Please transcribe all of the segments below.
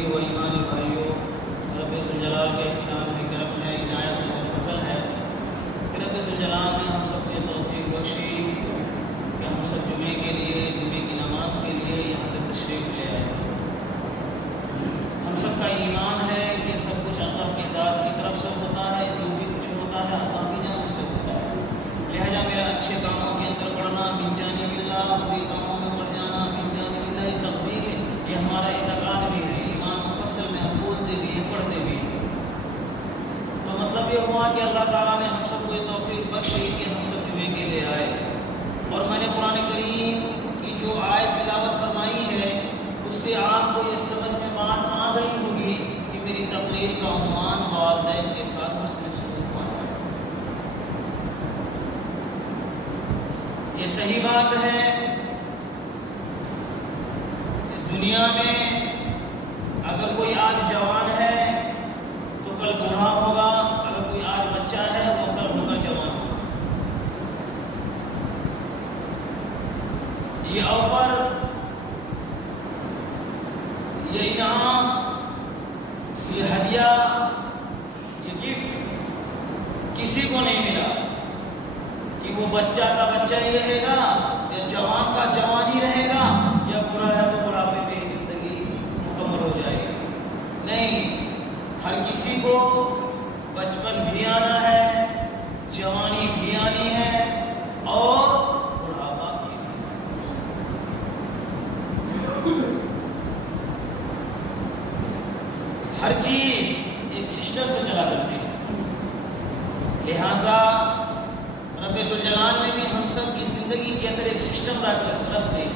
بزرگی و ایمانی بھائیوں، رب ذوالجلال کے احسان ہے، کرم ہے، عنایت ہے، فضل ہے کہ رب ذوالجلال نے ہم سب کو توفیق بخشی کہ ہم سب جمعے کے لیے، جمعے کی نماز کے لیے یہاں تک تشریف لے آئے۔ ہم سب کا ایمان ہے کہ سب کچھ اللہ کی ذات کی طرف سے ہوتا ہے، جو بھی کچھ ہوتا ہے اللہ کی جانب سے ہوتا ہے، لہذا میرا اچھے کاموں کے اندر بڑھنا، من جانب اللہ، بری کاموں میں بڑھ جانا، من جانب اللہ تقدیر ہے، یہ ہمارا اعتقاد بھی ہے، ایمان مفصل میں ہم بولتے بھی ہیں، پڑھتے بھی ہیں۔ تو مطلب یہ ہوا کہ اللہ تعالیٰ نے ہم سب کو یہ توفیق بخشی کہ ہم سب جمعے کے لیے آئے، اور میں نے قرآن کریم کی جو آیت تلاوت فرمائی ہے اس سے آپ کو یہ سمجھ میں بات آ گئی ہوگی کہ میری تقریر کا عنوان والدین کے ساتھ حسن سلوک ہے۔ یہ صحیح بات ہے کہ دنیا میں اگر کوئی آج جوان ہے تو کل بوڑھا ہوگا، اگر کوئی آج بچہ ہے وہ کل ہوگا جوان ہوگا۔ یہ آفر، یہ انعام، یہ ہدیہ، یہ گفٹ کسی کو نہیں ملا کہ وہ بچہ کا بچہ ہی رہے گا یا جوان کا جوان ہی رہے گا یا برا ہے تو بڑھاپے میں زندگی مکمل ہو جائے گی۔ نہیں، ہر کسی کو بچپن بھی آنا ہے، جوانی بھی آنی ہے اور بڑھاپا بھی آنا ہے۔ ہر چیز ایک سسٹم سے چلا کرتی ہے، لہذا رب ذوالجلال نے بھی ہم سب کی زندگی کے اندر ایک سسٹم رکھ دی۔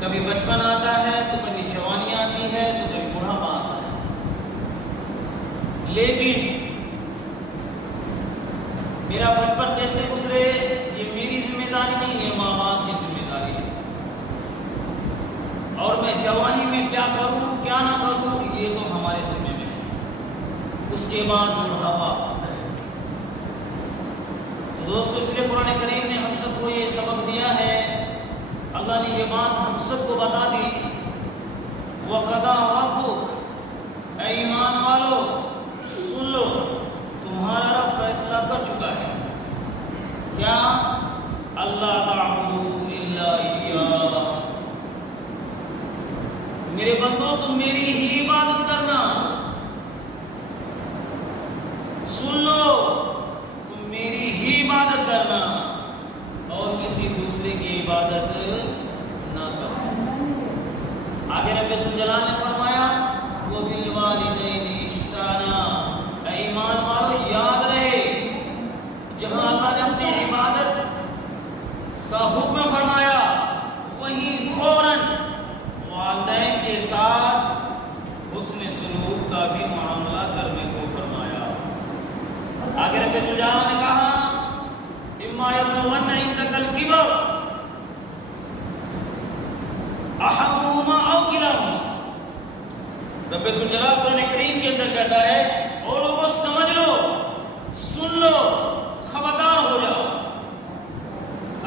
کبھی بچپن آتا ہے تو کبھی جوانی آتی ہے تو کبھی بڑھاپا آتا ہے، لیکن میرا بچپن کیسے گزرے یہ میری ذمہ داری نہیں ہے، ماں باپ کی ذمہ داری ہے، اور میں جوانی میں کیا کروں کیا نہ کروں یہ تو ہمارے ذمہ میں ہے۔ اس کے بعد بڑھاپا۔ تو دوستو، اس لیے قرآن کریم نے ہم سب کو یہ سبق دیا ہے، اللہ نے یہ بات ہم سب کو بتا دی، وَقَضَىٰ رَبُّكَ، اے ایمان والو سن لو، تمہارا رب فیصلہ کر چکا ہے، کیا؟ اللہ تعبدوا الا ایہ، میرے بندو تم میری ہی عبادت کرنا۔ سن لو، تم میری ہی عبادت کرنا اور کسی دوسرے کی عبادت نہ کرنا۔ آگے رب ذوالجلال نے فرمایا وَبِالْوَالِدَيْنِ إِحْسَانًا، اے ایمان والو یاد رہے، جہاں اللہ نے اپنی عبادت کا حکم فرمایا وہیں فوراً والدین کے ساتھ حسن سلوک کا بھی معاملہ کرنے کو فرمایا۔ آگے رب ذوالجلال نے کہا اِمَّا يَبْلُغَنَّ عِندَكَ الْكِبَرَ أَحَدُهُمَا أَوْ كِلَاهُمَا۔ رب ذوالجلال قرآن کریم کے اندر کہتا ہے اور لوگوں سمجھ لو، سن لو، خبردار ہو جاؤ،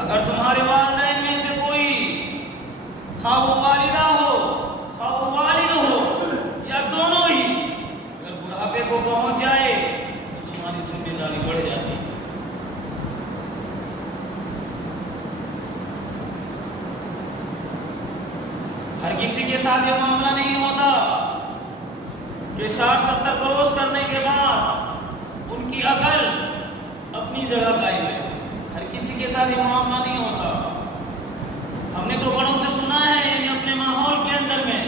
اگر تمہارے والدین میں سے کوئی خواہ وہ والدہ ہو خواہ وہ والد ہو یا دونوں ہی اگر بڑھاپے کو پہنچ جائے تو تمہاری ذمہ داری بڑھ جاتی ہے۔ ہر کسی کے ساتھ یہ معاملہ نہیں ہوتا کہ 60-70 کروس کرنے کے بعد ان کی عقل اپنی جگہ قائم ہے، ہر کسی کے ساتھ یہ معاملہ نہیں ہوتا۔ ہم نے تو بڑوں سے سنا ہے، یعنی اپنے ماحول کے اندر میں،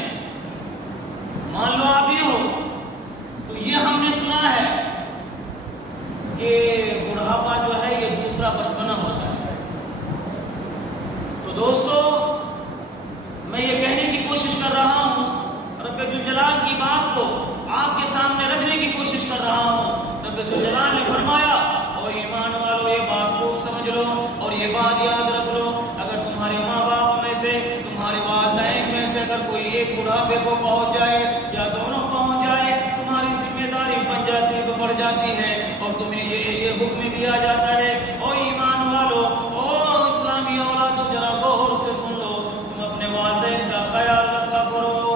مان لو آپ ہی ہو تو یہ ہم نے سنا ہے کہ بڑھاپا جو ہے یہ دوسرا بچپنا ہوتا ہے۔ تو دوستو، میں یہ کہنے کی کوشش کر رہا ہوں، رب ذوالجلال کی بات کو آپ کے سامنے رکھنے کی کوشش کر رہا ہوں۔ رب ذوالجلال نے فرمایا اور ایمان والو یہ بات کو سمجھ لو اور یہ بات یاد رکھ لو، اگر تمہارے ماں باپ میں سے، تمہارے والدین میں سے اگر کوئی ایک بڑھاپے کو پہنچ جائے یا دونوں پہنچ جائے، تمہاری ذمہ داری بن جاتی ہے، بڑھ جاتی ہے، اور تمہیں یہ حکم دیا جاتا ہے او ایمان والو، او اسلامی اولاد، ذرا غور سے سن لو، تم اپنے والدین کا خیال رکھا کرو،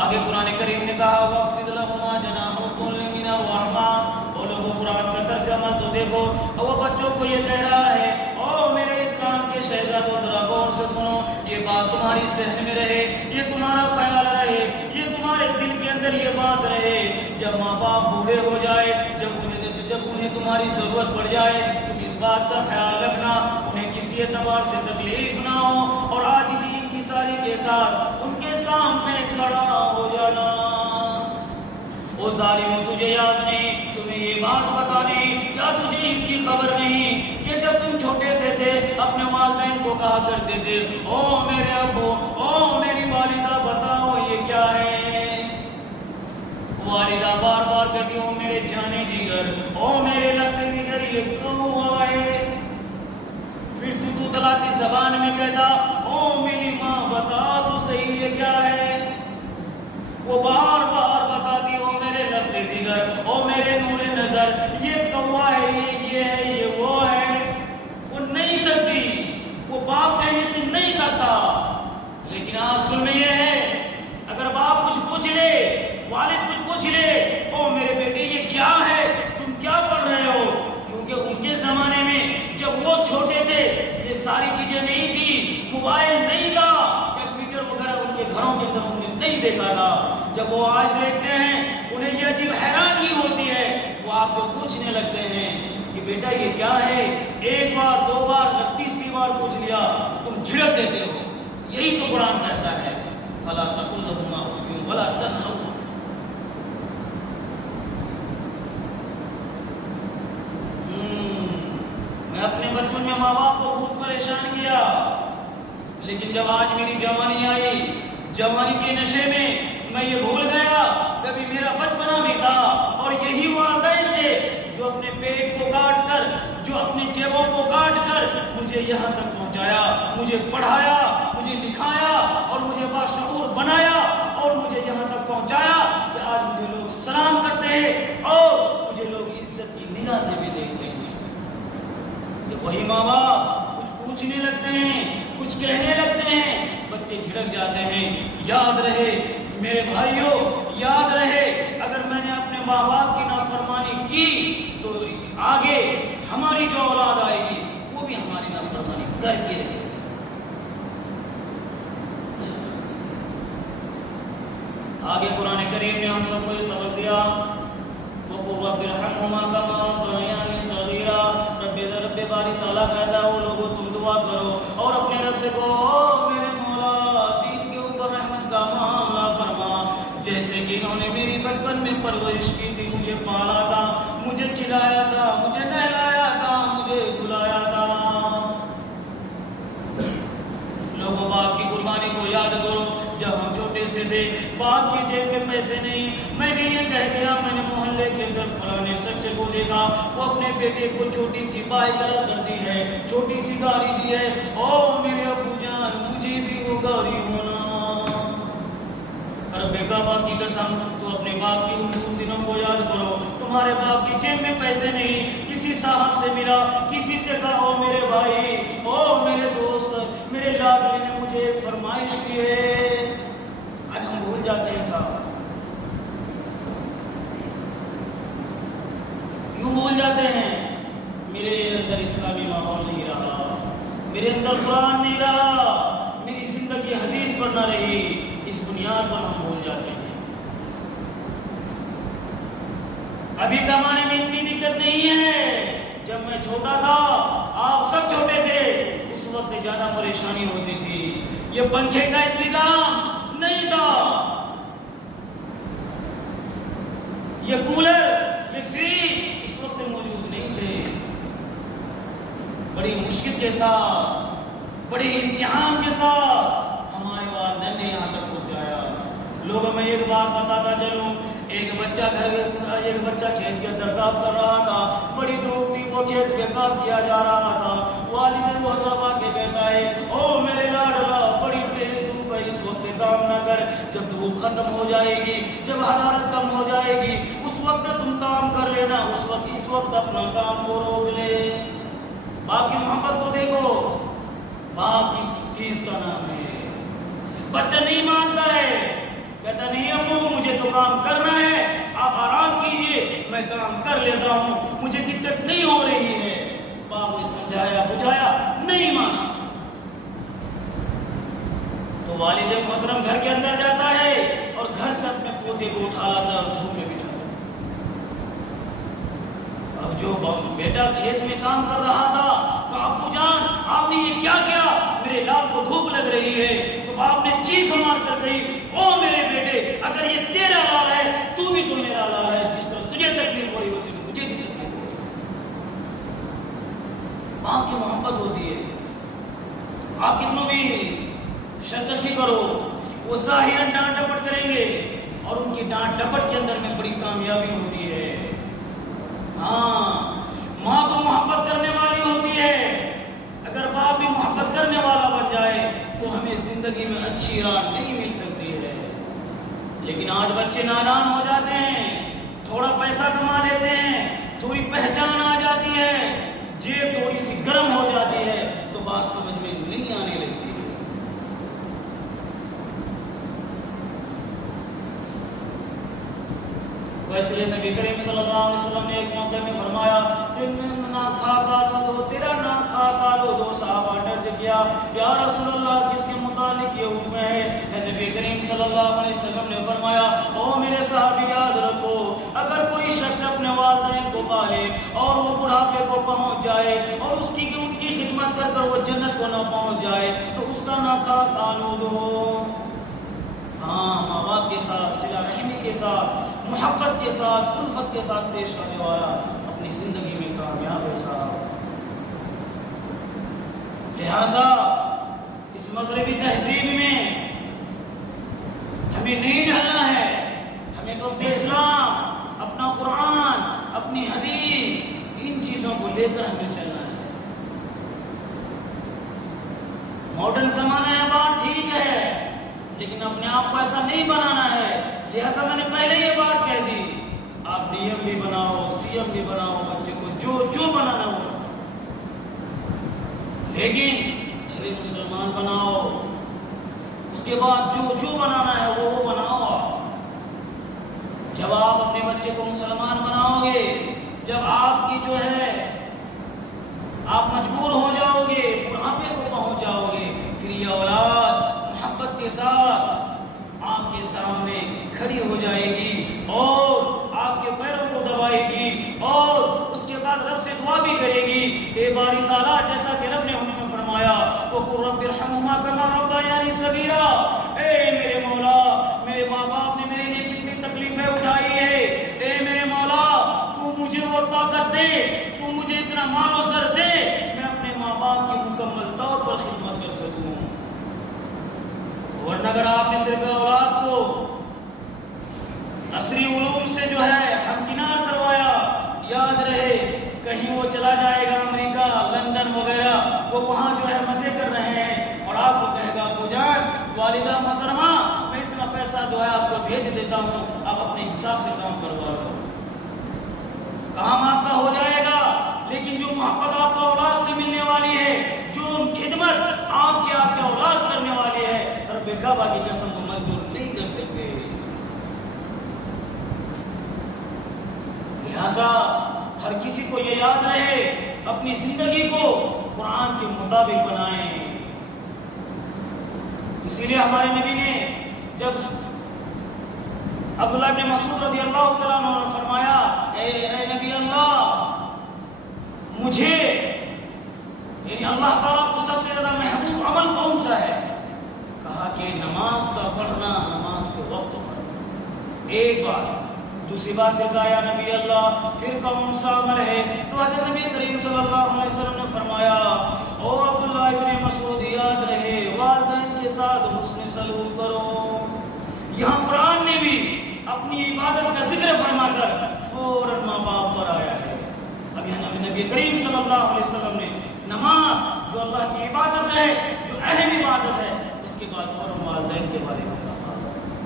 آگے قرآن کریم نے کہا وَاخْفِضْ لَهُمَا جَنَاحَ الذُّلِّ مِنَ الرَّحْمَةِ، اور لوگوں قرآن کا طرز عمل تو دیکھو، اور وہ بچوں کو یہ کہہ رہا ہے او میرے اسلام کے شہزادوں ذرا غور سے سنو، یہ بات تمہاری ذہن میں رہے، یہ تمہارا خیال رہے، یہ تمہارے دل کے اندر یہ بات رہے، جب ماں باپ بوڑھے ہو جائے، جب انہیں تمہاری ضرورت پڑ جائے، تم اس بات کا خیال رکھنا انہیں کسی اعتبار سے تکلیف نہ ہو، اور آج ہی کی ساری کے ساتھ ان کے سامنے کھڑا ہو جانا۔ او ظالموں، تجھے یاد نہیں، تمہیں یہ بات پتا نہیں، کیا تجھے اس کی خبر نہیں کہ جب تم چھوٹے سے تھے اپنے والدین کو کہا کرتے تھے او میرے ابو، او میری والدہ بتاؤ یہ کیا ہے؟ والدہ بار بار کہتی او میرے جانے جگر، او میرے لگتے جگر، یہ کیا ہے؟ پھر تو طلاقی زبان میں کہتا او میری ماں بتا تو صحیح یہ کیا ہے؟ وہ بار بار بتاتی او میرے لگتے جگر، او میرے نور نظر، یہ کوا ہے، یہ ہے، یہ وہ ہے۔ وہ نہیں کرتی، وہ باپ کہنے سے نہیں کرتا، لیکن اصل میں یہ ہے اگر باپ کچھ پوچھ لے، والد کچھ پوچھ لے او میرے بیٹے یہ کیا ہے، تم کیا پڑھ رہے ہو؟ کیونکہ ان کے زمانے میں جب وہ چھوٹے تھے یہ ساری چیزیں نہیں تھی، موبائل نہیں تھا، کمپیوٹر وغیرہ ان کے گھروں کے اندر انہیں نہیں دیکھا تھا۔ جب وہ آج دیکھتے ہیں انہیں یہ عجیب حیرانی ہوتی ہے، وہ آپ سے پوچھنے لگتے ہیں کہ بیٹا یہ کیا ہے؟ ایک بار، دو بار، 38ویں بار پوچھ لیا تم جھڑک دیتے ہو۔ یہی تو قرآن کہتا ہے فَلَا تَقُل لَهُمَا أُفٍّ وَلَا تَنْهَرْهُمَا۔ میں اپنے بچپن میں ماں باپ کو بہت پریشان کیا، لیکن جب آج میری جوانی آئی، جوانی کے نشے میں میں یہ بھول گیا کبھی میرا بچپنا بھی تھا، اور یہی والدین تھے جو اپنے پیٹ کو کاٹ کر، جو اپنے جیبوں کو کاٹ کر مجھے یہاں تک پہنچایا، مجھے پڑھایا، مجھے لکھایا اور مجھے باشعور بنایا اور مجھے یہاں تک پہنچایا کہ آج مجھے لوگ سلام کرتے ہیں اور مجھے لوگ عزت کی نگاہ سے بھی دیکھتے ہیں۔ کہ وہی ماں باپ کچھ پوچھنے لگتے ہیں، کچھ کہنے لگتے ہیں، بچے جھڑک جاتے ہیں۔ یاد رہے میرے بھائیوں، یاد رہے اگر میں نے اپنے ماں باپ کی نافرمانی کی تو آگے ہماری جو اولاد آئے گی وہ بھی ہماری نافرمانی کر کے رہے گی۔ آگے قرآن کریم نے ہم سب کو یہ سبق دیا وَقُلْ رَبِّ ارْحَمْهُمَا كَمَا رَبَّيَانِي صَغِيرًا۔ رب باری تعالیٰ کہتا ہے وہ لوگوں تم دعا کرو اور اپنے رب سے کہو میرے مولا دین کے اوپر رحمت کا معاملہ فرما، جیسے کہ انہوں نے میری بچپن میں پرورش کی تھی، مجھے پالا تھا، مجھے کھلایا تھا، مجھے نہلایا تھا، مجھے دھلایا تھا۔ لوگوں باپ کی قربانی کو یاد کرو۔ جب ہم چھوٹے سے تھے باپ کی جیب میں پیسے نہیں، میں نے یہ کہہ دیا میں نے محلے کے اندر فلانے شخص کو دیکھا وہ اپنے بیٹے کو چھوٹی سی بائک کرتی ہے، چھوٹی سی گاڑی دی ہے، او میرے ابو جان مجھے بھی وہ گاڑی ہونا۔ رب کعبہ کی قسم تو اپنے باپ کی ان دنوں کو یاد کرو، تمہارے باپ کی جیب میں پیسے نہیں، کسی صاحب سے ملا، کسی سے کہا او میرے بھائی، او میرے دوست، میرے لاڈلے نے مجھے ایک فرمائش کی ہے۔ آج ہم بھول جاتے ہیں صاحب، کیوں بھول جاتے ہیں؟ میرے اندر اسلامی ماحول نہیں رہا، میرے اندر قرآن نہیں رہا، میری زندگی حدیث پر نہ رہی، اس بنیاد پر ہم بھول جاتے ہیں۔ ابھی کمانے میں اتنی دقت نہیں ہے، جب میں چھوٹا تھا آپ سب چھوٹے تھے اس وقت زیادہ پریشانی ہوتی تھی، یہ پنکھے کا انتظام نہیں تھا، یہ کولر، یہ فریج اس وقت موجود نہیں تھے۔ بڑی مشکل کے ساتھ، بڑی امتحان کے ساتھ ہمارے والدین نے یہاں تک پہنچایا۔ لوگوں میں ایک بات بتاتا چلوں، ایک بچہ کھیت کے اندر کام کر رہا تھا، بڑی دھوپ تھی، وہ کھیت میں کام کیا جا رہا تھا، والد محترمہ کے کہتا ہے او میرے لاڈلا بڑی تیز دھوپ ہے اس وقت کام نہ کر، جب دھوپ ختم ہو جائے گی، جب حرارت کم ہو جائے گی اس وقت تم کام کر لینا، اس وقت اپنا کام کو روک لے۔ باپ کی محبت کو دیکھو، باپ کس چیز کا نام ہے؟ بچہ نہیں مانتا ہے، کہتا نہیں ابو مجھے تو کام کرنا ہے، آپ آرام کیجئے، میں کام کر لیتا ہوں، مجھے دقت نہیں ہو رہی ہے۔ باپ نے سمجھایا بجھایا، نہیں مانا۔ تو والد محترم گھر کے اندر جاتا ہے اور گھر سے اپنے پوتے کو اٹھا لاتا ہے اور دھوپ میں بٹھاتا ہے۔ اب جو بیٹا کھیت میں کام کر رہا تھا کہا ابو جان آپ نے یہ کیا کیا، میرے لال کو دھوپ لگ رہی ہے۔ تو باپ نے چیخ مار کر کہی او میرے بیٹے اگر یہ تیرا لال ہے تو بھی تو میرا لال ہے، جس طرح تجھے تکلیف ہو رہی ویسے مجھے بھی تکلیف ہو رہی۔ ماں کی محبت ہوتی ہے، آپ کتنوں بھی شرکشی کرو وہ ظاہراً ڈانٹ ڈپٹ کریں گے اور ان کی ڈانٹ ڈپٹ کے اندر میں بڑی کامیابی ہوتی ہے۔ ہاں ماں تو محبت کرنے والی ہوتی ہے، اگر باپ بھی محبت کرنے والا بن جائے تو ہمیں زندگی میں اچھی راہ نہیں مل سکتی ہے۔ لیکن آج بچے نادان ہو جاتے ہیں، تھوڑا پیسہ کما لیتے ہیں، تھوڑی پہچان آ جاتی ہے، جیب تھوڑی سی گرم ہو جاتی ہے تو بات سمجھ میں نہیں آنے لگتی۔ ویسے نبی کریم صلی اللہ علیہ وسلم نے ایک موقع میں فرمایا نہ کھا کالو دو تیرا نہ کھا کالو دو۔ صحابہ ڈر گیا یا رسول اللہ کس کے متعلق یہ حکم ہے؟ نبی کریم صلی اللہ علیہ وسلم نے فرمایا او میرے صحابی یاد رکھو اگر کوئی شخص اپنے والدین کو پالے اور وہ بڑھاپے کو پہنچ جائے اور ان کی خدمت کر کر وہ جنت کو نہ پہنچ جائے تو اس کا نہ کھا کالو دو۔ ہاں ماں باپ کے ساتھ صلہ رحمی کے ساتھ محبت کے ساتھ الفت کے ساتھ پیش آنے والا اپنی زندگی میں کامیاب ہے صاحب۔ لہذا اس مغربی تہذیب میں ہمیں نہیں ڈھلنا ہے، ہمیں تو اپنے اسلام اپنا قرآن اپنی حدیث ان چیزوں کو لے کر ہمیں چلنا ہے۔ ماڈرن زمانہ ہے بات ٹھیک ہے لیکن اپنے آپ کو ایسا نہیں بنانا ہے۔ لہذا میں نے پہلے یہ بات کہہ دی آپ ڈی ایم بھی بناؤ سی ایم بھی بناؤ بچے کو جو بنانا ہو، لیکن پہلے مسلمان بناؤ اس کے بعد جو بنانا ہے وہ بناؤ۔ جب آپ اپنے بچے کو مسلمان بناؤ گے، جب آپ کی جو ہے آپ مجبور ہو جاؤ گے بڑھاپے کو پہنچ جاؤ گے، پھر یہ اولاد محبت کے ساتھ آپ کے سامنے کھڑی ہو جائے گی اور آپ کے پیروں کو دبائے گی اور اس کے بعد رب سے دعا بھی کرے گی اے باری تعالیٰ جیسا کہ رب نے ہمیں فرمایا وَقُلْ رَبِّ ارْحَمْهُمَا كَمَا رَبَّيَانِي صَغِيرًا، اے میرے مولا میرے ماں باپ نے میرے لیے کتنی تکلیفیں اٹھائی ہے، اے میرے مولا تو مجھے وہ طاقت دے، تو مجھے اتنا مال و سر دے میں اپنے ماں باپ کی مکمل طور پر خدمت کر سکوں۔ ورنہ اگر آپ نے صرف اولاد کو عصری علوم سے جو ہے ہمکنار کروایا، یاد رہے کہیں وہ چلا جائے گا امریکہ لندن وغیرہ، وہ وہاں جو ہے مزے کر رہے ہیں اور آپ کو کہے گا ابو جان والدہ محترمہ میں اتنا پیسہ جو ہے آپ کو بھیج دیتا ہوں آپ اپنے حساب سے کام کروا لو، کام آپ کا ہو جائے گا۔ لیکن جو محبت آپ کو اولاد سے ملنے والی ہے، جو خدمت آپ کی اولاد کرنے والی ہے، رب کعبہ کی قسم کو مجبور نہیں کر سکتے۔ لہذا ہر کسی کو یہ یاد رہے اپنی زندگی کو قرآن کے مطابق بنائیں۔ اسی لیے ہمارے نبی نے جب عبداللہ بن مسعود رضی اللہ تعالیٰ عنہ نے فرمایا اے نبی اللہ مجھے یعنی اللہ تعالیٰ کو سب سے زیادہ محبوب عمل کون سا ہے؟ کہا کہ نماز کا پڑھنا، نماز کے وقت پڑھنا، ایک بات۔ دوسری بات پھر کہا یا نبی اللہ پھر کون سا عمل ہے؟ تو حضرت نبی کریم صلی اللہ علیہ وسلم نے فرمایا او عبداللہ بن مسعود یاد رہے والدین کے ساتھ حسن سلوک کرو۔ یہاں قرآن نے بھی اپنی عبادت کا ذکر فرما کر فوراً ماں باپ پر آیا ہے۔ اب یہاں نبی کریم صلی اللہ علیہ وسلم نے نماز جو اللہ کی عبادت ہے، جو اہم عبادت ہے، اس کے بعد فوراً والدین کے بارے میں کہا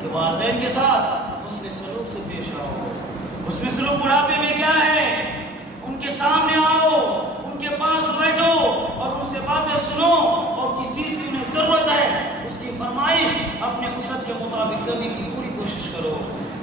کہ والدین کے ساتھ حسن سلوک سے پیش آؤ۔ حسن سلوک بڑھاپے میں کیا ہے؟ ان کے سامنے آؤ، ان کے پاس بیٹھو اور ان سے باتیں سنو اور کس چیز کی انہیں ضرورت ہے اس کی فرمائش اپنے وسعت کے مطابق کرنے کی پوری کوشش کرو.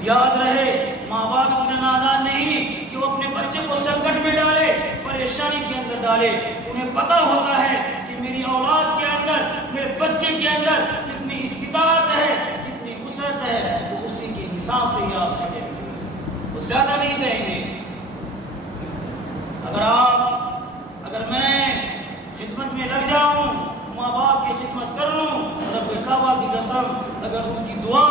یاد رہے ماں باپ اتنا نادان نہیں کہ وہ اپنے بچے کو سنکٹ میں ڈالے, پریشانی کے اندر ڈالے. انہیں پتا ہوتا ہے کہ میری اولاد کے اندر, میرے بچے کے اندر کتنی استطاعت ہے, کتنی وسعت ہے, وہ اسی کے حساب سے ہی آپ سے کہیں گے, وہ زیادہ نہیں کہیں گے. اگر میں خدمت میں لگ جاؤں, ماں باپ کی خدمت کر لوں, رب کعبہ کی قسم اگر ان کی دعا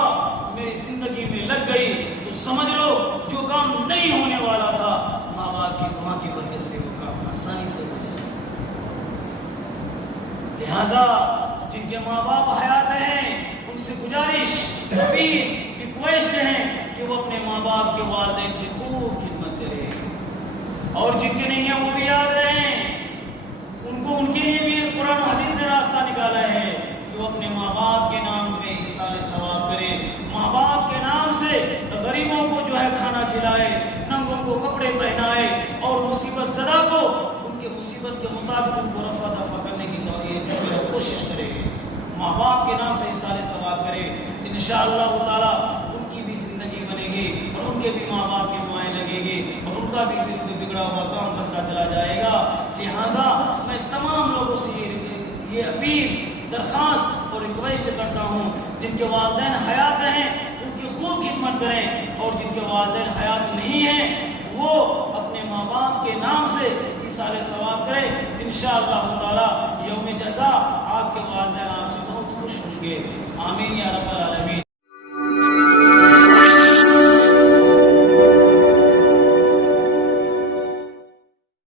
میری زندگی میں لگ گئی تو سمجھ لو جو کام نہیں ہونے والا تھا ماں باپ کی دعا کی برکت سے وہ کام آسانی سے ہو جائے. لہذا جن کے ماں باپ حیات ہیں ان سے گزارش, اپیل, ریکویسٹ ہے کہ وہ اپنے ماں باپ کے والدین کی خوب خدمت کرے. اور جن کے نہیں ہیں وہ بھی یاد رہیں, ان کے لیے بھی قرآن و حدیث نے راستہ نکالا ہے کہ وہ اپنے ماں باپ کے نام پہ ایصال ثواب کرے. ماں باپ کے نام سے غریبوں کو جو ہے کھانا کھلائے, ننگوں کو کپڑے پہنائے, اور مصیبت زدہ کو ان کے مصیبت کے مطابق ان کو رفع دفع کرنے کی کوشش کرے. ماں باپ کے نام سے ایصال ثواب کرے. انشاءاللہ تعالی ان کی بھی زندگی بنے گی اور ان کے بھی ماں باپ کے دعائیں لگے گی اور ان کا بھی بگڑا ہوا کام بنتا چلا جائے گا. لہٰذا میں تمام لوگوں سے یہ اپیل, درخواست اور ریکویسٹ کرتا ہوں, جن کے والدین حیات ہیں ان کی خوب خدمت کریں, اور جن کے والدین حیات نہیں ہیں وہ اپنے ماں باپ کے نام سے ایصال ثواب کریں. انشاءاللہ تعالی یوم جزا آپ کے والدین آپ سے بہت خوش ہوں گے. آمین یا رب العالمین.